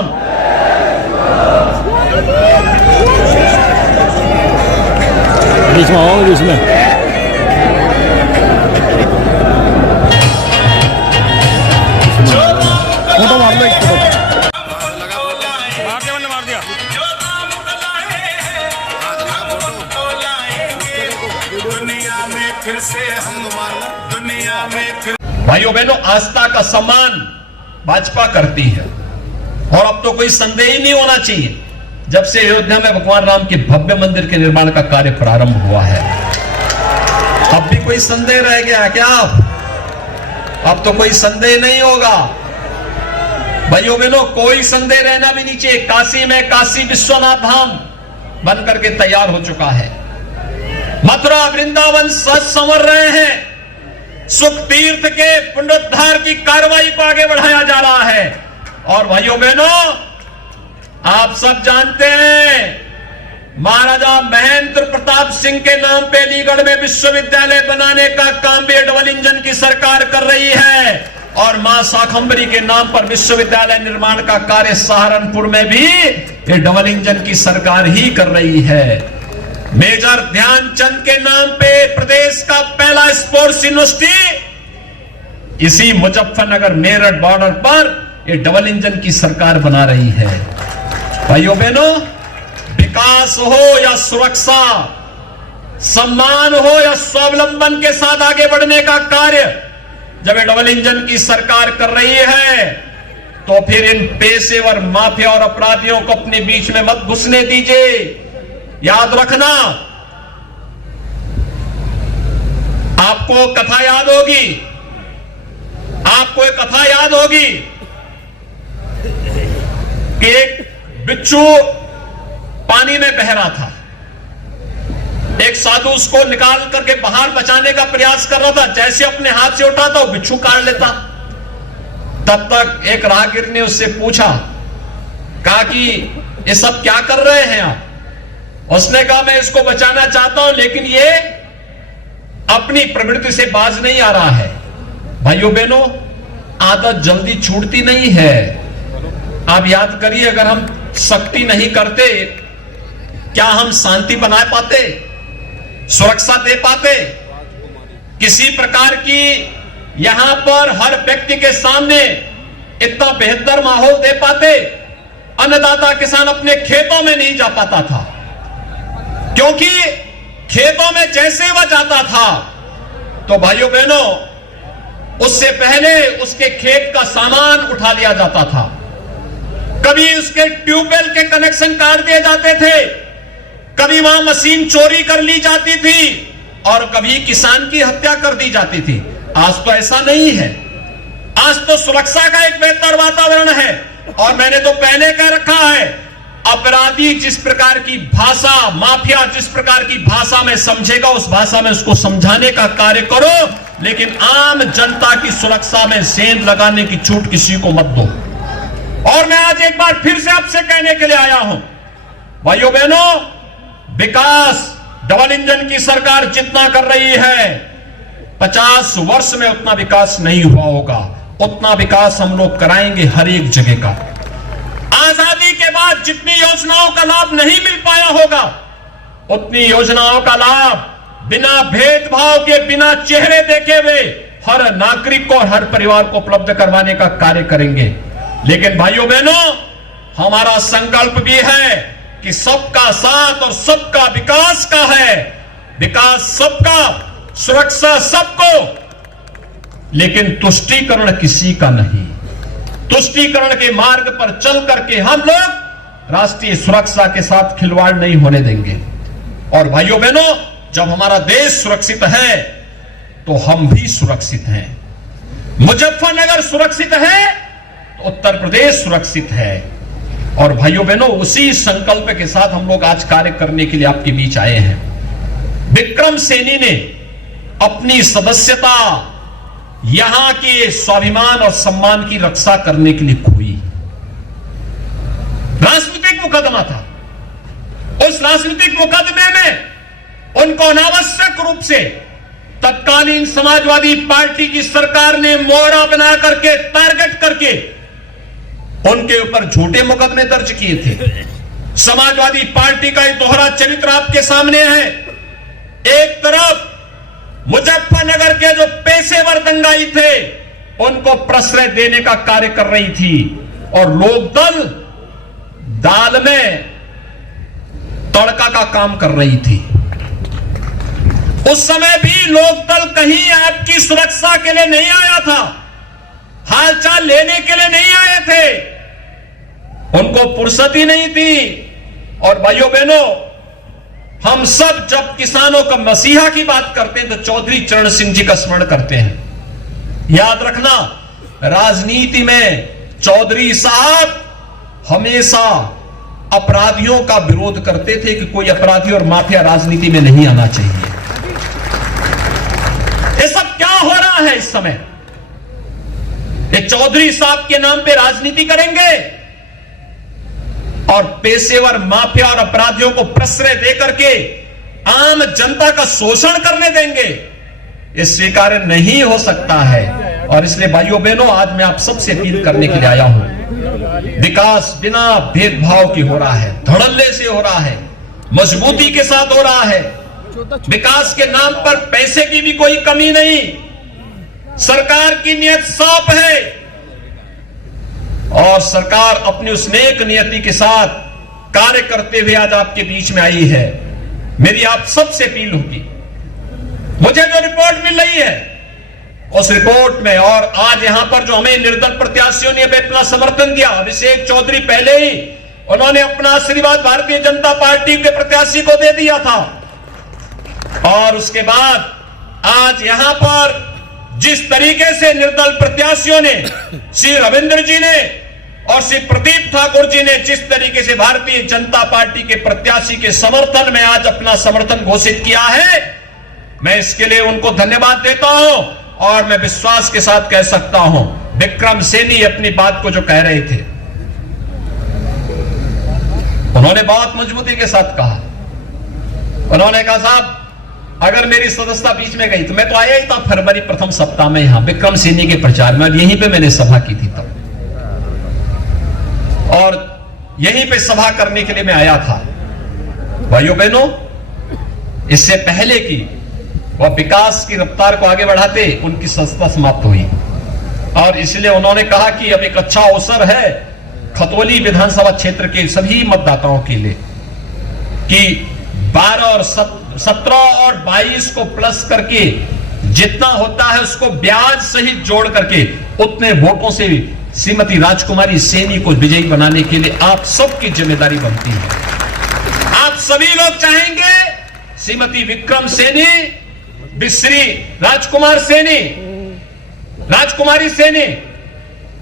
राम। बीच में आओ, बीच में फोटो मार लो, एक फोटो मार दिया। भाइयों बहनों, आस्था का सम्मान भाजपा करती है और अब तो कोई संदेह ही नहीं होना चाहिए। जब से अयोध्या में भगवान राम के भव्य मंदिर के निर्माण का कार्य प्रारंभ हुआ है, अब भी कोई संदेह रह गया क्या? अब तो कोई संदेह नहीं होगा। भाइयों बहनों, कोई संदेह रहना भी नहीं चाहिए। काशी में काशी विश्वनाथ धाम बन करके तैयार हो चुका है। मथुरा वृंदावन सज संवर रहे हैं। सुख तीर्थ के पुनरुद्धार की कार्रवाई को आगे बढ़ाया जा रहा है। और भाइयों बहनों, आप सब जानते हैं महाराजा महेंद्र प्रताप सिंह के नाम पे अलीगढ़ में विश्वविद्यालय बनाने का काम भी डबल इंजन की सरकार कर रही है और मां शाकंभरी के नाम पर विश्वविद्यालय निर्माण का कार्य सहारनपुर में भी ये डबल इंजन की सरकार ही कर रही है। मेजर ध्यानचंद के नाम पे प्रदेश का पहला स्पोर्ट्स यूनिवर्सिटी इसी मुजफ्फरनगर मेरठ बॉर्डर पर ये डबल इंजन की सरकार बना रही है। भाइयों बहनों, विकास हो या सुरक्षा, सम्मान हो या स्वावलंबन के साथ आगे बढ़ने का कार्य जब ये डबल इंजन की सरकार कर रही है तो फिर इन पेशेवर माफिया और अपराधियों को अपने बीच में मत घुसने दीजिए। याद रखना, आपको कथा याद होगी, आपको एक कथा याद होगी कि एक बिच्छू पानी में बह रहा था। एक साधु उसको निकाल करके बाहर बचाने का प्रयास कर रहा था। जैसे अपने हाथ से उठाता वो बिच्छू काट लेता। तब तक एक राहगीर ने उससे पूछा, कहा कि ये सब क्या कर रहे हैं आप? उसने कहा, मैं इसको बचाना चाहता हूं लेकिन ये अपनी प्रवृत्ति से बाज नहीं आ रहा है। भाइयों बहनों, आदत जल्दी छूटती नहीं है। आप याद करिए, अगर हम सख्ती नहीं करते क्या हम शांति बना पाते, सुरक्षा दे पाते? किसी प्रकार की यहां पर हर व्यक्ति के सामने इतना बेहतर माहौल दे पाते? अन्नदाता किसान अपने खेतों में नहीं जा पाता था, क्योंकि खेतों में जैसे वह जाता था तो भाइयों बहनों उससे पहले उसके खेत का सामान उठा लिया जाता था। कभी उसके ट्यूबवेल के कनेक्शन काट दिए जाते थे, कभी वहां मशीन चोरी कर ली जाती थी और कभी किसान की हत्या कर दी जाती थी। आज तो ऐसा नहीं है। आज तो सुरक्षा का एक बेहतर वातावरण है। और मैंने तो पहले कह रखा है, अपराधी जिस प्रकार की भाषा, माफिया जिस प्रकार की भाषा में समझेगा उस भाषा में उसको समझाने का कार्य करो, लेकिन आम जनता की सुरक्षा में सेंध लगाने की छूट किसी को मत दो। और मैं आज एक बार फिर से आपसे कहने के लिए आया हूं, भाइयों बहनों, विकास डबल इंजन की सरकार जितना कर रही है 50 वर्ष में उतना विकास नहीं हुआ होगा। उतना विकास हम लोग कराएंगे हर एक जगह का। आजादी के बाद जितनी योजनाओं का लाभ नहीं मिल पाया होगा उतनी योजनाओं का लाभ बिना भेदभाव के, बिना चेहरे देखे हुए हर नागरिक को और हर परिवार को उपलब्ध करवाने का कार्य करेंगे। लेकिन भाइयों बहनों, हमारा संकल्प भी है कि सबका साथ और सबका विकास का है। विकास सबका, सुरक्षा सबको, लेकिन तुष्टीकरण किसी का नहीं। तुष्टीकरण के मार्ग पर चल करके हम लोग राष्ट्रीय सुरक्षा के साथ खिलवाड़ नहीं होने देंगे। और भाइयों बहनों, जब हमारा देश सुरक्षित है तो हम भी सुरक्षित हैं। मुजफ्फरनगर सुरक्षित है तो उत्तर प्रदेश सुरक्षित है। और भाइयों बहनों, उसी संकल्प के साथ हम लोग आज कार्य करने के लिए आपके बीच आए हैं। विक्रम सैनी ने अपनी सदस्यता यहां के स्वाभिमान और सम्मान की रक्षा करने के लिए खोई। राजनीतिक मुकदमा था। उस राजनीतिक मुकदमे में उनको अनावश्यक रूप से तत्कालीन समाजवादी पार्टी की सरकार ने मोहरा बना करके, टारगेट करके उनके ऊपर झूठे मुकदमे दर्ज किए थे। समाजवादी पार्टी का एक दोहरा चरित्र आपके सामने है। एक तरफ मुजफ्फरनगर के जो पेशेवर दंगाई थे उनको प्रश्रय देने का कार्य कर रही थी, और लोकदल दाल में तड़का का काम कर रही थी। उस समय भी लोकदल कहीं आपकी सुरक्षा के लिए नहीं आया था, हालचाल लेने के लिए नहीं आए थे, उनको फुर्सत ही नहीं थी। और भाइयों बहनों, हम सब जब किसानों का मसीहा की बात करते हैं तो चौधरी चरण सिंह जी का स्मरण करते हैं। याद रखना, राजनीति में चौधरी साहब हमेशा अपराधियों का विरोध करते थे कि कोई अपराधी और माफिया राजनीति में नहीं आना चाहिए। ये सब क्या हो रहा है इस समय? ये चौधरी साहब के नाम पे राजनीति करेंगे और पेशेवर माफिया और अपराधियों को प्रश्रय देकर के आम जनता का शोषण करने देंगे? ये स्वीकार्य नहीं हो सकता है। और इसलिए भाइयों बहनों, आज मैं आप सबसे अपील करने के लिए आया हूं। विकास बिना भेदभाव की हो रहा है, धड़ल्ले से हो रहा है, मजबूती के साथ हो रहा है। विकास के नाम पर पैसे की भी कोई कमी नहीं। सरकार की नियत साफ है और सरकार अपनी उस नेक नियति के साथ कार्य करते हुए आज आपके बीच में आई है। मेरी आप सबसे अपील होगी, मुझे जो रिपोर्ट मिल रही है उस रिपोर्ट में, और आज यहां पर जो हमें निर्दल प्रत्याशियों ने अपना समर्थन दिया, अभिषेक चौधरी पहले ही उन्होंने अपना आशीर्वाद भारतीय जनता पार्टी के प्रत्याशी को दे दिया था, और उसके बाद आज यहां पर जिस तरीके से निर्दल प्रत्याशियों ने, श्री रविंद्र जी ने और श्री प्रदीप ठाकुर जी ने जिस तरीके से भारतीय जनता पार्टी के प्रत्याशी के समर्थन में आज अपना समर्थन घोषित किया है, मैं इसके लिए उनको धन्यवाद देता हूं। और मैं विश्वास के साथ कह सकता हूं, विक्रम सैनी अपनी बात को जो कह रहे थे, उन्होंने बहुत मजबूती के साथ कहा। उन्होंने कहा, साहब अगर मेरी सदस्यता बीच में गई तो मैं तो आया ही था फरवरी प्रथम सप्ताह में यहां विक्रम सैनी के प्रचार में, और यहीं पे मैंने सभा की थी तब, और यहीं पे सभा करने के लिए मैं आया था। भाइयों बहनों, इससे पहले की वह विकास की रफ्तार को आगे बढ़ाते उनकी सदस्यता समाप्त हुई, और इसलिए उन्होंने कहा कि अब एक अच्छा अवसर है खतौली विधानसभा क्षेत्र के सभी मतदाताओं के लिए कि 12 और 17 और 22 को प्लस करके जितना होता है उसको ब्याज सहित जोड़ करके उतने वोटों से श्रीमती राजकुमारी सैनी को विजयी बनाने के लिए आप सबकी जिम्मेदारी बनती है। आप सभी लोग चाहेंगे श्रीमती विक्रम सैनी, श्री राजकुमारी सैनी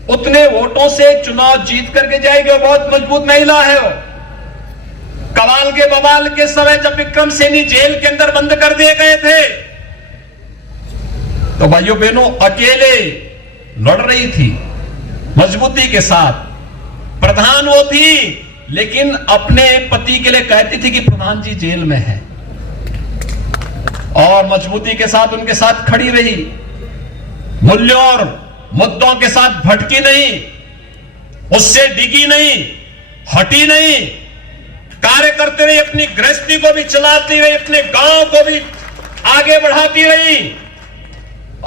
उतने वोटों से चुनाव जीत करके जाएगी। और बहुत मजबूत महिला है वो। कवाल के बवाल के समय जब विक्रम सैनी जेल के अंदर बंद कर दिए गए थे तो भाइयों बहनों अकेले लड़ रही थी, मजबूती के साथ। प्रधान वो थी, लेकिन अपने पति के लिए कहती थी कि प्रधान जी जेल में है, और मजबूती के साथ उनके साथ खड़ी रही, मूल्यों और मुद्दों के साथ भटकी नहीं, उससे डिगी नहीं, हटी नहीं, कार्य करते रही, अपनी गृहस्थी को भी चलाती रही, अपने गांव को भी आगे बढ़ाती रही,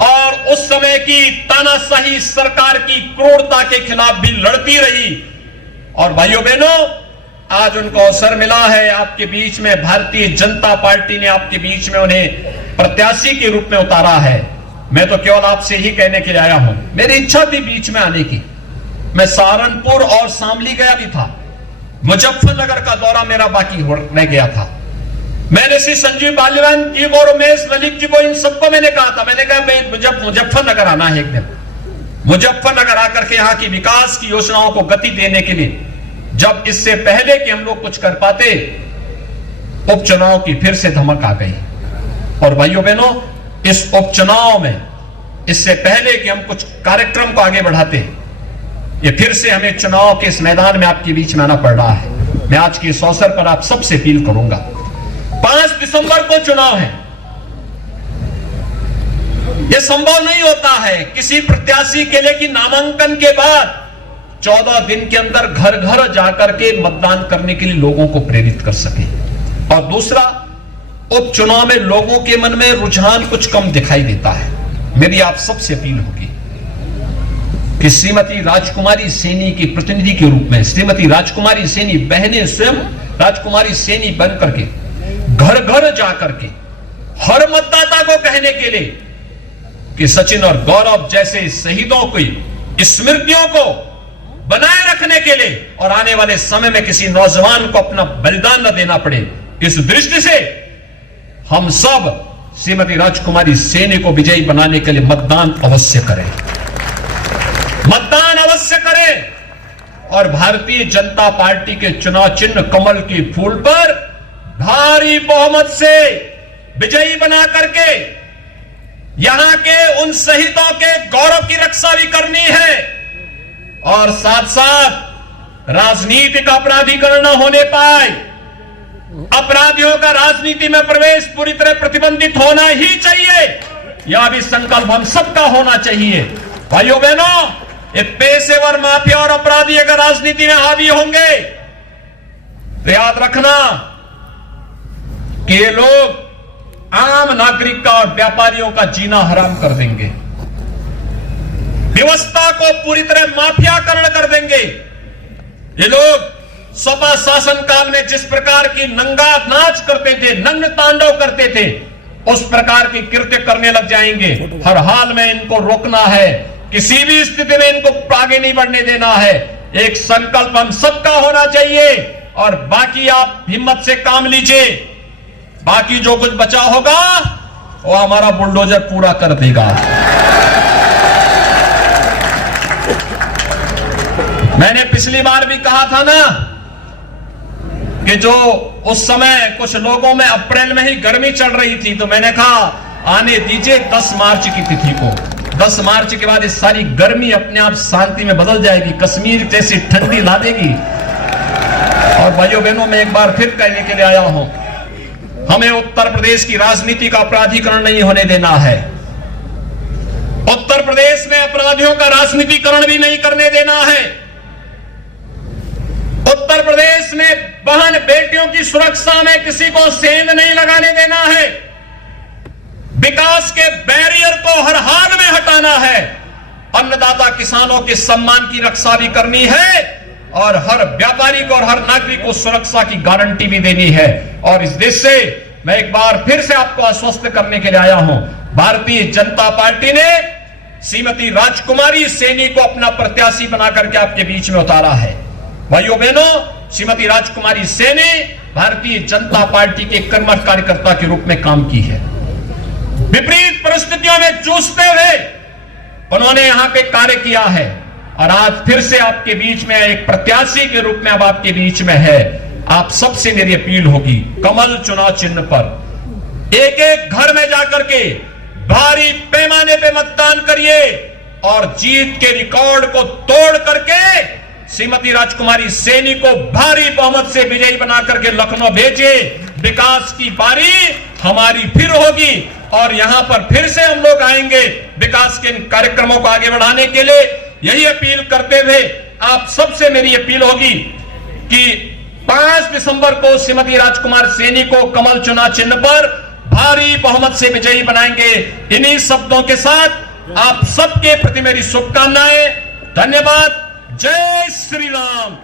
और उस समय की तानाशाही सरकार की क्रूरता के खिलाफ भी लड़ती रही। और भाइयों बहनों, आज उनको अवसर मिला है आपके बीच में, भारतीय जनता पार्टी ने आपके बीच में उन्हें प्रत्याशी के रूप में उतारा है। मैं तो केवल आपसे ही कहने के लिए आया हूं, मेरी इच्छा थी बीच में आने की। मैं सहारनपुर और शामली गया भी था, मुजफ्फरनगर का दौरा मेरा बाकी रह गया था। मैंने श्री संजीव बालिवान जी को, रमेश ललित जी को, इन सबको मैंने कहा था, मैंने कहा मैं मुजफ्फरनगर आना है एक दिन, मुजफ्फरनगर आकर के यहाँ की विकास की योजनाओं को गति देने के लिए। जब इससे पहले कि हम लोग कुछ कर पाते, उपचुनाव की फिर से धमक आ गई। और भाइयों बहनों, इस उपचुनाव में इससे पहले कि हम कुछ कार्यक्रम को आगे बढ़ाते, ये फिर से हमें चुनाव के इस मैदान में आपके बीच में आना पड़ रहा है। मैं आज के इस अवसर पर आप सबसे अपील करूंगा, 5 दिसंबर को चुनाव है। यह संभव नहीं होता है किसी प्रत्याशी के लिए कि नामांकन के बाद 14 दिन के अंदर घर घर जाकर के मतदान करने के लिए लोगों को प्रेरित कर सके। और दूसरा, उपचुनाव में लोगों के मन में रुझान कुछ कम दिखाई देता है। मेरी आप सबसे अपील होगी कि श्रीमती राजकुमारी सैनी की प्रतिनिधि के रूप में श्रीमती राजकुमारी सैनी बहनें स्वयं राजकुमारी सैनी बन करके घर घर जाकर के हर मतदाता को कहने के लिए कि सचिन और गौरव जैसे शहीदों की स्मृतियों को बनाए रखने के लिए और आने वाले समय में किसी नौजवान को अपना बलिदान न देना पड़े, इस दृष्टि से हम सब श्रीमती राजकुमारी सैनी को विजयी बनाने के लिए मतदान अवश्य करें, मतदान अवश्य करें और भारतीय जनता पार्टी के चुनाव चिन्ह कमल के फूल पर भारी बहुमत से विजयी बना करके यहां के उन शहीदों के गौरव की रक्षा भी करनी है और साथ साथ राजनीतिक अपराधीकरण न होने पाए, अपराधियों का राजनीति में प्रवेश पूरी तरह प्रतिबंधित होना ही चाहिए। यह भी संकल्प हम सबका होना चाहिए। भाइयों बहनों, ये पेशेवर माफिया और अपराधी अगर राजनीति में हावी होंगे तो याद रखना कि ये लोग आम नागरिक का और व्यापारियों का जीना हराम कर देंगे, व्यवस्था को पूरी तरह माफियाकरण कर देंगे। ये लोग सपा शासन काल में जिस प्रकार की नंगा नाच करते थे, नग्न तांडव करते थे, उस प्रकार की कृत्य करने लग जाएंगे। हर हाल में इनको रोकना है, किसी भी स्थिति में इनको आगे नहीं बढ़ने देना है। एक संकल्प हम सबका होना चाहिए और बाकी आप हिम्मत से काम लीजिए। बाकी जो कुछ बचा होगा वो हमारा बुलडोजर पूरा कर देगा। मैंने पिछली बार भी कहा था ना कि जो उस समय कुछ लोगों में अप्रैल में ही गर्मी चल रही थी, तो मैंने कहा आने दीजिए 10 मार्च की तिथि को। 10 मार्च के बाद इस सारी गर्मी अपने आप शांति में बदल जाएगी, कश्मीर जैसी ठंडी ला देगी। और भाइयों बहनों, मैं एक बार फिर कहने के लिए आया हूं, हमें उत्तर प्रदेश की राजनीति का अपराधीकरण नहीं होने देना है। उत्तर प्रदेश में अपराधियों का राजनीतिकरण भी नहीं करने देना है। उत्तर प्रदेश में बहन बेटियों की सुरक्षा में किसी को सेंध नहीं लगाने देना है। विकास के बैरियर को हर हाल में हटाना है। अन्नदाता किसानों के सम्मान की रक्षा भी करनी है और हर व्यापारी को और हर नागरिक को सुरक्षा की गारंटी भी देनी है। और इस देश से मैं एक बार फिर से आपको आश्वस्त करने के लिए आया हूं, भारतीय जनता पार्टी ने श्रीमती राजकुमारी सैनी को अपना प्रत्याशी बना करके आपके बीच में उतारा है। भाइयों बहनों, श्रीमती राजकुमारी सैनी भारतीय जनता पार्टी के कर्मठ कार्यकर्ता के रूप में काम की है। विपरीत परिस्थितियों में जूझते हुए उन्होंने यहां पे कार्य किया है और आज फिर से आपके बीच में एक प्रत्याशी के रूप में अब आपके बीच में है। आप सबसे मेरी अपील होगी, कमल चुनाव चिन्ह पर एक एक घर में जाकर के भारी पैमाने पे मतदान करिए और जीत के रिकॉर्ड को तोड़ करके श्रीमती राजकुमारी सैनी को भारी बहुमत से विजयी बना करके लखनऊ भेजिए। विकास की बारी हमारी फिर होगी और यहां पर फिर से हम लोग आएंगे विकास के इन कार्यक्रमों को आगे बढ़ाने के लिए। यही अपील करते हुए आप सबसे मेरी अपील होगी कि 5 दिसंबर को श्रीमती राजकुमार सैनी को कमल चुनाव चिन्ह पर भारी बहुमत से विजयी बनाएंगे। इन्हीं शब्दों के साथ आप सबके प्रति मेरी शुभकामनाएं। धन्यवाद। जय श्री राम।